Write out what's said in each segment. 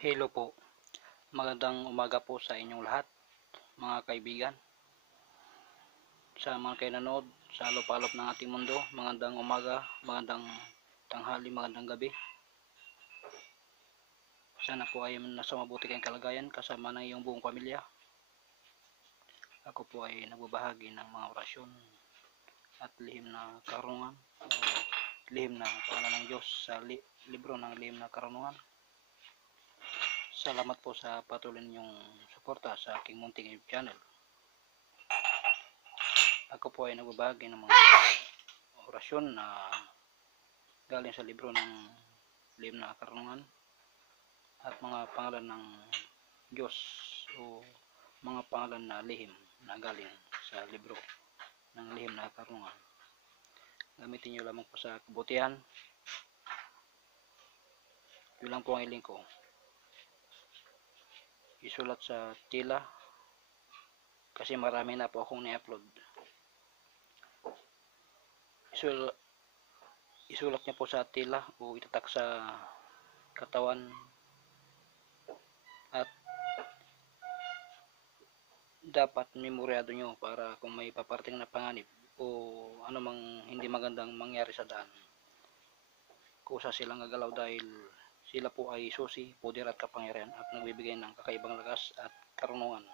Hello po, magandang umaga po sa inyong lahat mga kaibigan. Sa mga kayo nanood sa alop-alop ng ating mundo, magandang umaga, magandang tanghali, magandang gabi. Sana po ay nasa mabuti kayong kalagayan kasama ng iyong buong pamilya. Ako po ay nagbabahagi ng mga orasyon at lihim na karunungan, lihim na pangalan ng Diyos sa libro ng lihim na karunungan. Salamat po sa patuloy ninyong suporta sa aking munting YouTube channel. Ako po ay nagbabahagi ng mga orasyon na galing sa libro ng lihim na karunungan at mga pangalan ng Diyos o mga pangalan na lihim na galing sa libro ng lihim na karunungan. Gamitin nyo lamang po sa kabutihan. Yun lang po ang hiling ko. Isulat sa tila kasi marami na po akong ni-upload. Isulat niya po sa tila o itatak sa katawan at dapat memoryado nyo para kung may paparating na panganib o anumang hindi magandang mangyari sa daan, kusa silang gagalaw dahil sila po ay susi, poder at kapangyarihan at nagbibigay ng kakaibang lakas at karunungan.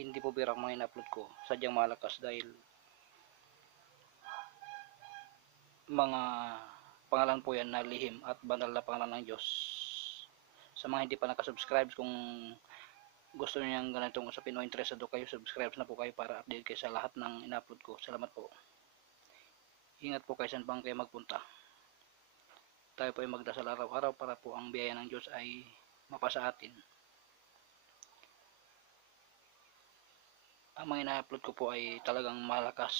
Hindi po birang mga in-upload ko, sadyang malakas dahil mga pangalan po yan na lihim at banal na pangalan ng Diyos. Sa mga hindi pa nakasubscribe, kung gusto niyo ng ganitong usapin o interesado kayo, subscribe na po kayo para update kayo sa lahat ng in-upload ko. Salamat po. Ingat po kayo saan bang kayo magpunta. Tayo po ay magdasal araw-araw para po ang biyaya ng Diyos ay mapasa atin. Ang mga ina-upload ko po ay talagang malakas.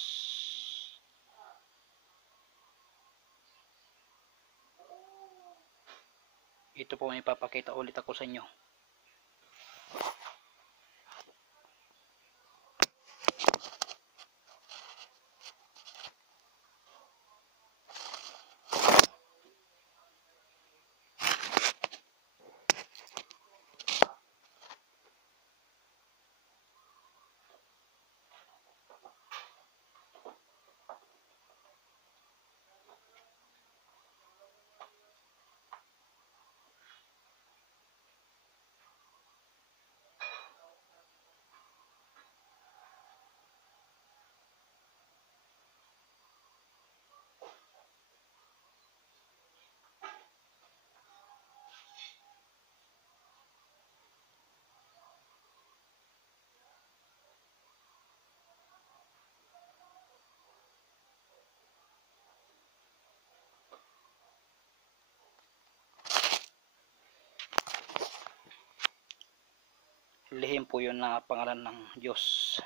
Ito po may papakita ulit ako sa inyo. Lihim po yun na pangalan ng Diyos.